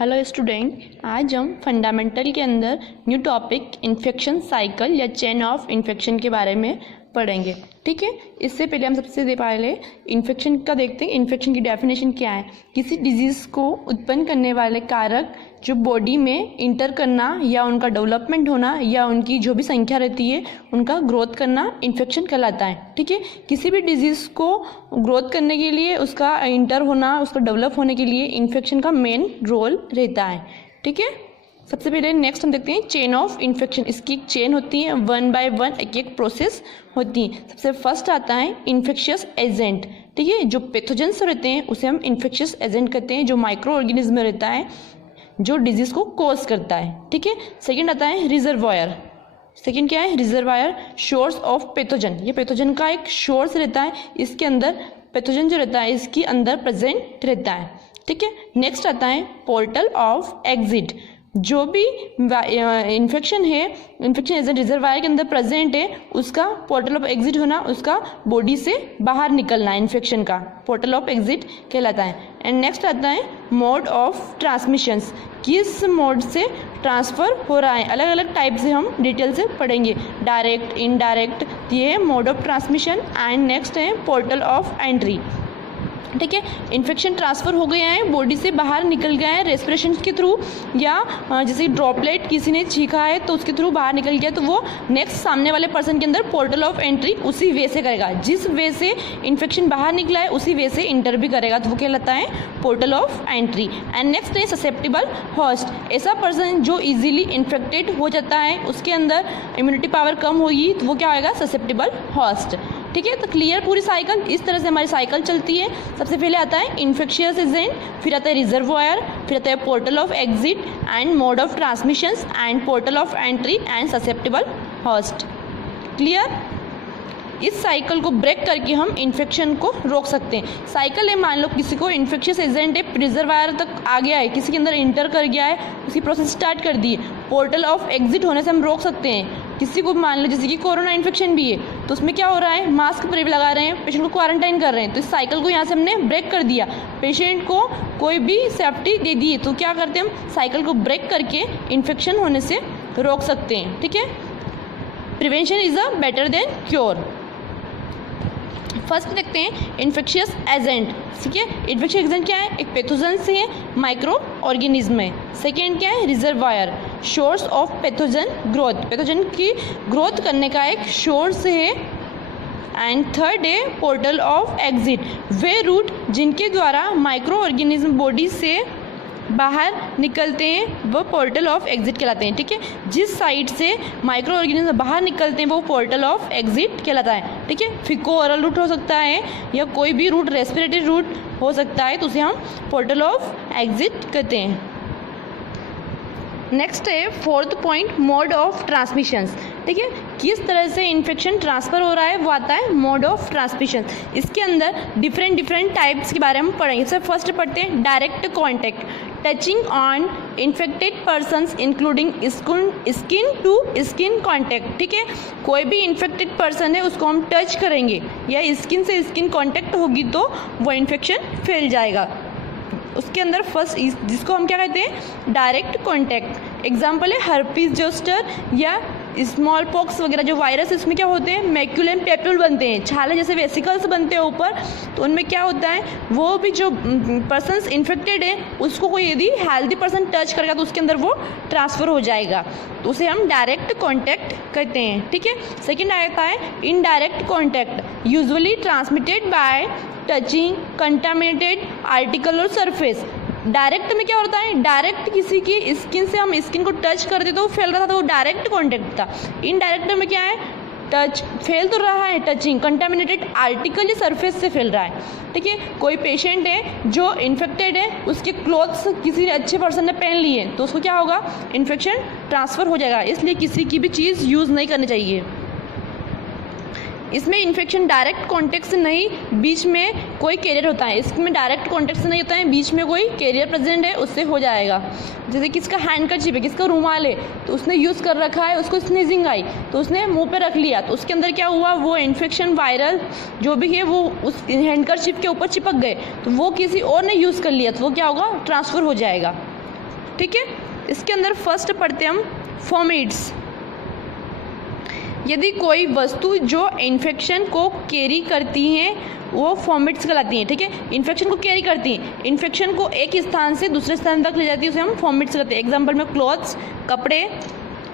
Hello student, आज हम fundamental के अंदर न्यू टॉपिक इन्फेक्शन साइकिल या चेन ऑफ इन्फेक्शन के बारे में पढ़ेंगे। ठीक है, इससे पहले हम सबसे पहले इन्फेक्शन का देखते हैं। इन्फेक्शन की डेफिनेशन क्या है? किसी डिजीज़ को उत्पन्न करने वाले कारक जो बॉडी में इंटर करना या उनका डेवलपमेंट होना या उनकी जो भी संख्या रहती है उनका ग्रोथ करना इन्फेक्शन कहलाता है। ठीक है, किसी भी डिजीज़ को ग्रोथ करने के लिए, उसका इंटर होना, उसका डेवलप होने के लिए इन्फेक्शन का मेन रोल रहता है। ठीक है, सबसे पहले नेक्स्ट हम देखते हैं चेन ऑफ इन्फेक्शन। इसकी एक चेन होती है, वन बाय वन एक एक प्रोसेस होती है। सबसे फर्स्ट आता है इन्फेक्शियस एजेंट। ठीक है, जो पैथोजेंस रहते हैं उसे हम इन्फेक्शियस एजेंट कहते हैं, जो माइक्रो ऑर्गेनिज्म में रहता है जो डिजीज को कॉज करता है। ठीक है, सेकंड आता है रिजर्वायर। सेकंड क्या है? Reservoir, source of pathogen. ये पैथोजन का एक सोर्स रहता है, इसके अंदर पैथोजन जो रहता है इसके अंदर प्रेजेंट रहता है। ठीक है, नेक्स्ट आता है पोर्टल ऑफ एग्जिट। जो भी इन्फेक्शन है, इन्फेक्शन एजेंट रिजर्वायर के अंदर प्रेजेंट है, उसका पोर्टल ऑफ एग्जिट होना, उसका बॉडी से बाहर निकलना इन्फेक्शन का पोर्टल ऑफ एग्जिट कहलाता है। एंड नेक्स्ट आता है मोड ऑफ ट्रांसमिशंस। किस मोड से ट्रांसफ़र हो रहा है, अलग अलग टाइप से हम डिटेल से पढ़ेंगे, डायरेक्ट, इनडायरेक्ट, ये mode of transmission. And next है पोर्टल ऑफ एंट्री। ठीक है, इन्फेक्शन ट्रांसफ़र हो गया है, बॉडी से बाहर निकल गया है रेस्पिरेशन के थ्रू, या जैसे ड्रॉपलेट किसी ने छींका है तो उसके थ्रू बाहर निकल गया, तो वो नेक्स्ट सामने वाले पर्सन के अंदर पोर्टल ऑफ एंट्री उसी वे से करेगा। जिस वे से इन्फेक्शन बाहर निकला है उसी वे से इंटर भी करेगा, तो वो कहलाता है portal of entry. And next है ससेप्टिबल होस्ट। ऐसा पर्सन जो इजीली इन्फेक्टेड हो जाता है, उसके अंदर इम्यूनिटी पावर कम होगी, तो वो क्या होगा? Susceptible host. ठीक है, तो क्लियर पूरी साइकिल। इस तरह से हमारी साइकिल चलती है। सबसे पहले आता है इन्फेक्शियस एजेंट, फिर आता है रिजर्वायर, फिर आता है portal of exit and mode of transmissions and portal of entry and susceptible host. Clear? इस साइकिल को ब्रेक करके हम इन्फेक्शन को रोक सकते हैं। साइकिल है, मान लो किसी को इन्फेक्शियस एजेंट है, रिजर्वायर तक आ गया है, किसी के अंदर इंटर कर गया है, उसकी प्रोसेस स्टार्ट कर दी है, पोर्टल ऑफ एग्जिट होने से हम रोक सकते हैं। किसी को मान लो जैसे कि कोरोना इन्फेक्शन भी है, तो उसमें क्या हो रहा है? मास्क पर लगा रहे हैं, पेशेंट को क्वारंटाइन कर रहे हैं, तो इस साइकिल को यहाँ से हमने ब्रेक कर दिया, पेशेंट को कोई भी सेफ्टी दे दी है, तो क्या करते हैं हम? साइकिल को ब्रेक करके इन्फेक्शन होने से रोक सकते हैं। ठीक है, prevention is a better than cure. First देखते हैं इन्फेक्शियस एजेंट। ठीक है, इन्फेक्शियस एजेंट क्या है? एक पैथोजन से है, माइक्रो ऑर्गेनिज्म है। सेकेंड क्या है? Reservoir, source of pathogen growth, pathogen की ग्रोथ करने का एक सोर्स है। एंड थर्ड है पोर्टल ऑफ एग्जिट, वे रूट जिनके द्वारा माइक्रो ऑर्गेनिज्म बॉडी से बाहर निकलते हैं वो पोर्टल ऑफ एग्जिट कहलाते हैं। ठीक है, जिस साइड से माइक्रो ऑर्गेनिज्म बाहर निकलते हैं वो पोर्टल ऑफ एग्जिट कहलाता है। ठीक है, फिको ओरल रूट हो सकता है या कोई भी रूट रेस्पिरेटरी रूट हो सकता है, तो उसे हम पोर्टल ऑफ एग्जिट कहते हैं। नेक्स्ट है fourth point, mode of transmissions. ठीक है, किस तरह से इन्फेक्शन ट्रांसफ़र हो रहा है वो आता है मोड ऑफ ट्रांसमिशन। इसके अंदर डिफरेंट टाइप्स के बारे में पढ़ेंगे। सबसे फर्स्ट पढ़ते हैं direct contact, touching on infected persons including skin to skin contact. ठीक है, कोई भी इन्फेक्टेड पर्सन है उसको हम टच करेंगे या स्किन से स्किन कॉन्टैक्ट होगी तो वो इन्फेक्शन फैल जाएगा। उसके अंदर फर्स्ट जिसको हम क्या कहते हैं? Direct contact. एग्जाम्पल है हर्पीज जोस्टर या स्मॉल पॉक्स वगैरह जो वायरस, इसमें क्या होते हैं? मैक्यूलम पेप्यूल बनते हैं, छाले जैसे वेसिकल्स बनते हैं ऊपर, तो उनमें क्या होता है? वो भी जो पर्सन्स इन्फेक्टेड है उसको कोई यदि हेल्दी पर्सन टच करेगा तो उसके अंदर वो ट्रांसफ़र हो जाएगा, तो उसे हम डायरेक्ट कॉन्टैक्ट कहते हैं। ठीक है, सेकेंड आता है indirect contact, usually transmitted by touching contaminated article और सरफेस। डायरेक्ट में क्या होता है? डायरेक्ट किसी की स्किन से हम स्किन को टच करते तो वो फैल रहा था, तो वो डायरेक्ट कॉन्टैक्ट था। इनडायरेक्ट में क्या है? टच फैल तो रहा है, टचिंग कंटामिनेटेड आर्टिकल या सरफेस से फैल रहा है। ठीक है, कोई पेशेंट है जो इन्फेक्टेड है, उसके क्लोथ्स किसी अच्छे पर्सन ने पहन लिए तो उसको क्या होगा? इन्फेक्शन ट्रांसफ़र हो जाएगा, इसलिए किसी की भी चीज़ यूज़ नहीं करनी चाहिए। इसमें इन्फेक्शन डायरेक्ट कॉन्टैक्ट से नहीं, बीच में कोई कैरियर होता है। इसमें डायरेक्ट कॉन्टैक्ट से नहीं होता है, बीच में कोई कैरियर प्रेजेंट है, उससे हो जाएगा। जैसे किसका हैंडकरचीफ है, किसका रुमाल है, तो उसने यूज़ कर रखा है, उसको स्नीजिंग आई तो उसने मुंह पे रख लिया, तो उसके अंदर क्या हुआ? वो इन्फेक्शन वायरल जो भी है वो उस हैंडकरचीफ के ऊपर चिपक गए, तो वो किसी और ने यूज़ कर लिया तो वो क्या होगा? ट्रांसफ़र हो जाएगा। ठीक है। इसके अंदर फर्स्ट पढ़ते हम फॉर्मेट्स। यदि कोई वस्तु जो इन्फेक्शन को कैरी करती हैं वो फॉर्मेट्स कहलाती हैं, ठीक है। इन्फेक्शन को कैरी करती हैं, इन्फेक्शन को एक स्थान से दूसरे स्थान तक ले जाती है, उसे हम फॉर्मेट्स कहते हैं। एग्जाम्पल में क्लॉथ्स, कपड़े,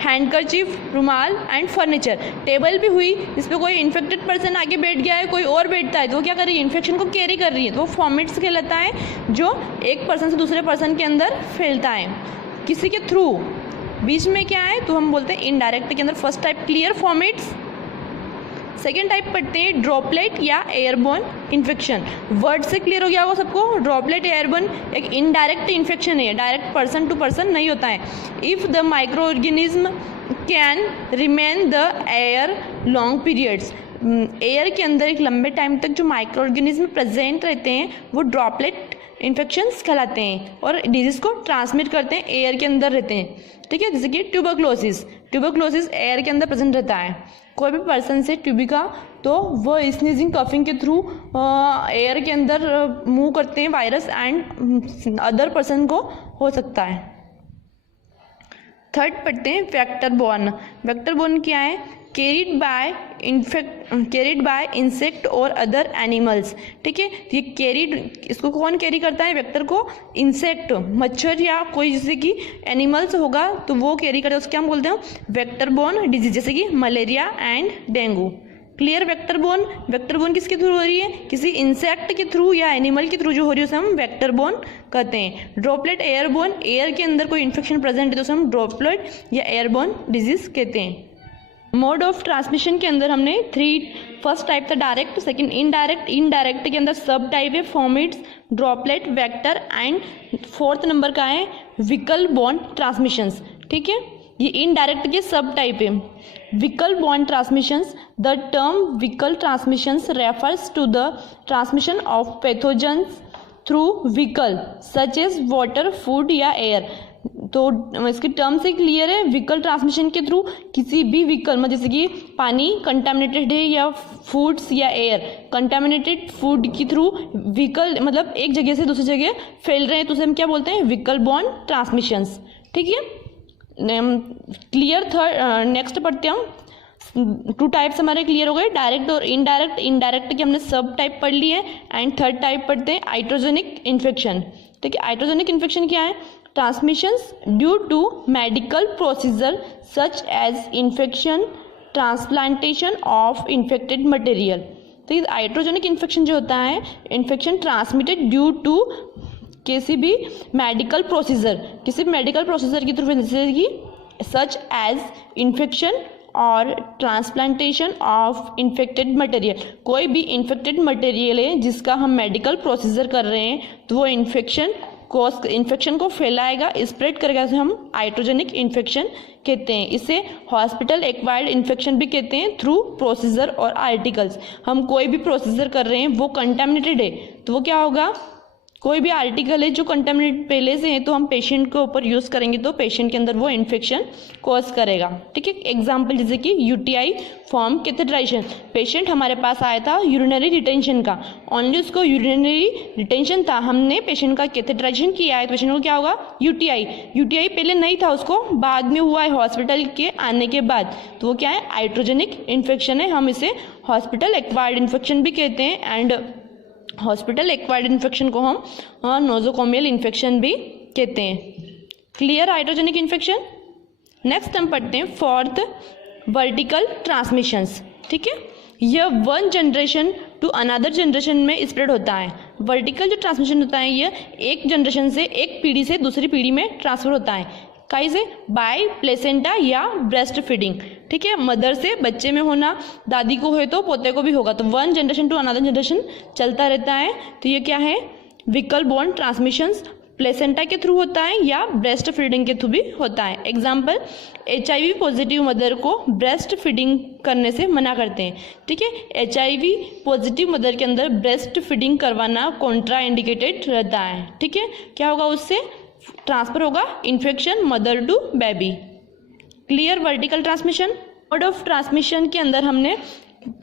हैंडकरचीफ, रुमाल एंड फर्नीचर। टेबल भी हुई, इस पर कोई इन्फेक्टेड पर्सन आगे बैठ गया है, कोई और बैठता है तो वो क्या कर रही है, इन्फेक्शन को कैरी कर रही है, तो वो फॉर्मेट्स कहलाता है जो एक पर्सन से दूसरे पर्सन के अंदर फैलता है किसी के थ्रू। बीच में क्या है तो हम बोलते हैं इनडायरेक्ट के अंदर first type clear formats. Second type पढ़ते हैं ड्रॉपलेट या एयरबोर्न इन्फेक्शन। वर्ड से क्लियर हो गया होगा सबको, ड्रॉपलेट एयरबोर्न एक इनडायरेक्ट इन्फेक्शन है, डायरेक्ट पर्सन टू पर्सन नहीं होता है। If the micro organism can remain the air long periods, air के अंदर एक लंबे टाइम तक जो माइक्रो ऑर्गेनिज्म प्रेजेंट रहते हैं वो ड्रॉपलेट इन्फेक्शंस कहलाते हैं और डिजीज़ को ट्रांसमिट करते हैं, एयर के अंदर रहते हैं, ठीक है। जैसे कि ट्यूबरक्लोसिस एयर के अंदर प्रेजेंट रहता है। कोई भी पर्सन से ट्यूबी का तो वो स्नीजिंग कफिंग के थ्रू एयर के अंदर मूव करते हैं वायरस एंड अदर पर्सन को हो सकता है। थर्ड पढ़ते हैं वेक्टर बोर्न क्या है, कैरिड बाय इंसेक्ट और अदर एनिमल्स, ठीक है। ये कैरिड, इसको कौन कैरी करता है, वेक्टर को इंसेक्ट, मच्छर या कोई जैसे कि एनिमल्स होगा तो वो कैरी करता है, उसके हम बोलते हैं वेक्टर बोर्न डिजीज, जैसे कि malaria and dengue. Clear. Vector borne किसके थ्रू हो रही है, किसी इंसेक्ट के थ्रू या एनिमल के थ्रू जो हो रही है उसे हम वेक्टर बोर्न कहते हैं। ड्रॉपलेट एयरबोर्न, एयर के अंदर कोई इन्फेक्शन प्रेजेंट है तो उसे हम ड्रॉपलेट या एयरबोर्न डिजीज कहते हैं। मोड ऑफ ट्रांसमिशन के अंदर हमने फर्स्ट टाइप था डायरेक्ट, सेकंड इनडायरेक्ट के अंदर सब टाइप है formats, droplet, vector and fourth number का है विकल बॉर्न ट्रांसमिशंस, ठीक है। ये इनडायरेक्ट के सब टाइप है। Vehicle borne transmissions, the term vehicle transmissions refers to the transmission of pathogens through vehicle such as water, food या एयर। तो इसके टर्म से क्लियर है, व्हीकल ट्रांसमिशन के थ्रू किसी भी व्हीकल में, जैसे कि पानी कंटामिनेटेड है या फूड्स या एयर कंटामिनेटेड फूड के थ्रू व्हीकल मतलब एक जगह से दूसरी जगह फैल रहे हैं तो उसे हम क्या बोलते हैं, व्हीकल बॉर्न ट्रांसमिशंस, ठीक है। क्लियर। थर्ड नेक्स्ट पढ़ते हैं हम, टू टाइप्स हमारे क्लियर हो गए, डायरेक्ट और इनडायरेक्ट। इनडायरेक्ट के हमने सब टाइप पढ़ लिए हैं एंड थर्ड टाइप पढ़ते हैं आइट्रोजेनिक इन्फेक्शन, ठीक है। आइट्रोजेनिक इन्फेक्शन क्या है, transmissions due to medical procedure such as infection, transplantation of infected material, ठीक है। आइट्रोजेनिक इन्फेक्शन जो होता है, इन्फेक्शन ट्रांसमिटेड ड्यू टू किसी भी मेडिकल प्रोसीजर के थ्रू, जैसे कि सच एज इन्फेक्शन और ट्रांसप्लांटेशन ऑफ इन्फेक्टेड मटेरियल। कोई भी इन्फेक्टेड मटेरियल है जिसका हम मेडिकल प्रोसीजर कर रहे हैं तो वो इन्फेक्शन को फैलाएगा, स्प्रेड करेगा, इसे हम आइट्रोजेनिक इन्फेक्शन कहते हैं। इसे हॉस्पिटल एक्वायर्ड इन्फेक्शन भी कहते हैं थ्रू प्रोसीजर और आर्टिकल्स। हम कोई भी प्रोसीजर कर रहे हैं वो कंटामिनेटेड है तो वो क्या होगा, कोई भी आर्टिकल है जो कंटामिनेटेड पहले से है तो हम पेशेंट के ऊपर यूज़ करेंगे तो पेशेंट के अंदर वो इन्फेक्शन कॉज करेगा, ठीक है। एग्जाम्पल जैसे कि यूटीआई फॉर्म कैथेटराइजेशन, पेशेंट हमारे पास आया था यूरिनरी रिटेंशन का, ओनली उसको यूरिनरी रिटेंशन था, हमने पेशेंट का कैथेटराइजेशन किया है तो पेशेंट को क्या होगा, यूटीआई पहले नहीं था, उसको बाद में हुआ है हॉस्पिटल के आने के बाद, तो वो क्या है, आइट्रोजेनिक इन्फेक्शन है। हम इसे हॉस्पिटल एक्वायर्ड इन्फेक्शन भी कहते हैं एंड हॉस्पिटल एक्वायर्ड इन्फेक्शन को हम नोजोकोमियल इन्फेक्शन भी कहते हैं। क्लियर। Hydrogenic infection. नेक्स्ट हम पढ़ते हैं फोर्थ, वर्टिकल ट्रांसमिशंस, ठीक है। यह one generation to another generation में स्प्रेड होता है। वर्टिकल जो ट्रांसमिशन होता है ये एक जनरेशन से, एक पीढ़ी से दूसरी पीढ़ी में ट्रांसफर होता है। कैसे, बाय प्लेसेंटा या ब्रेस्ट फीडिंग, ठीक है। मदर से बच्चे में होना, दादी को है तो पोते को भी होगा, तो one generation to another generation चलता रहता है। तो ये क्या है, विकल बॉर्न ट्रांसमिशंस प्लेसेंटा के थ्रू होता है या ब्रेस्ट फीडिंग के थ्रू भी होता है। एग्जाम्पल, HIV पॉजिटिव मदर को ब्रेस्ट फीडिंग करने से मना करते हैं, ठीक है। HIV पॉजिटिव मदर के अंदर ब्रेस्ट फीडिंग करवाना कॉन्ट्रा इंडिकेटेड रहता है, ठीक है। क्या होगा, उससे ट्रांसफर होगा infection mother to baby. Clear. Vertical transmission. Mode of transmission के अंदर हमने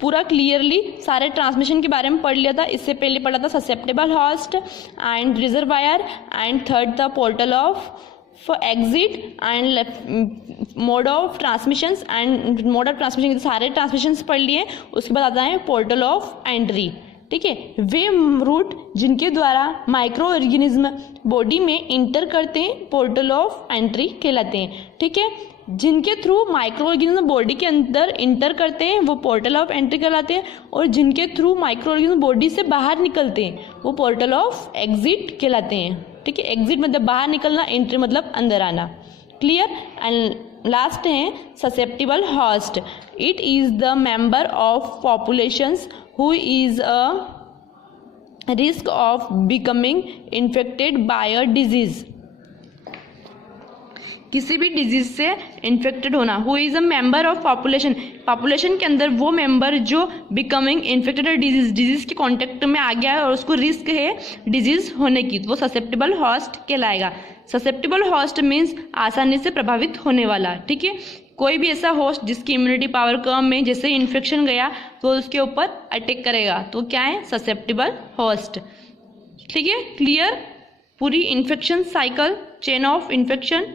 पूरा क्लियरली सारे ट्रांसमिशन के बारे में पढ़ लिया था। इससे पहले पढ़ा था susceptible host and reservoir and third था portal of for exit and mode of transmissions and mode of transmission, सारे ट्रांसमिशंस पढ़ लिए। उसके बाद आता है पोर्टल ऑफ एंट्री, ठीक है। वे रूट जिनके द्वारा माइक्रो ऑर्गेनिज्म बॉडी में इंटर करते हैं पोर्टल ऑफ एंट्री कहलाते हैं, ठीक है। जिनके थ्रू माइक्रो ऑर्गेनिज्म बॉडी के अंदर इंटर करते हैं वो पोर्टल ऑफ एंट्री कहलाते हैं, और जिनके थ्रू माइक्रो ऑर्गेनिज्म बॉडी से बाहर निकलते हैं वो पोर्टल ऑफ एग्जिट कहलाते हैं, ठीक है। एग्जिट मतलब बाहर निकलना, एंट्री मतलब अंदर आना, क्लियर। एंड लास्ट है susceptible host. It is the member of populations who is a risk of becoming infected by a disease, किसी भी डिजीज से इन्फेक्टेड होना। Who is a member of population, population के अंदर वो मेंबर जो becoming infected disease के contact में आ गया है और उसको रिस्क है डिजीज होने की, तो वो ससेप्टेबल होस्ट कहलाएगा। ससेप्टेबल होस्ट मीन्स आसानी से प्रभावित होने वाला, ठीक है। कोई भी ऐसा होस्ट जिसकी इम्यूनिटी पावर कम है, जैसे इन्फेक्शन गया तो उसके ऊपर अटैक करेगा, तो क्या है ससेप्टेबल होस्ट, ठीक है। क्लियर पूरी infection cycle, chain of infection.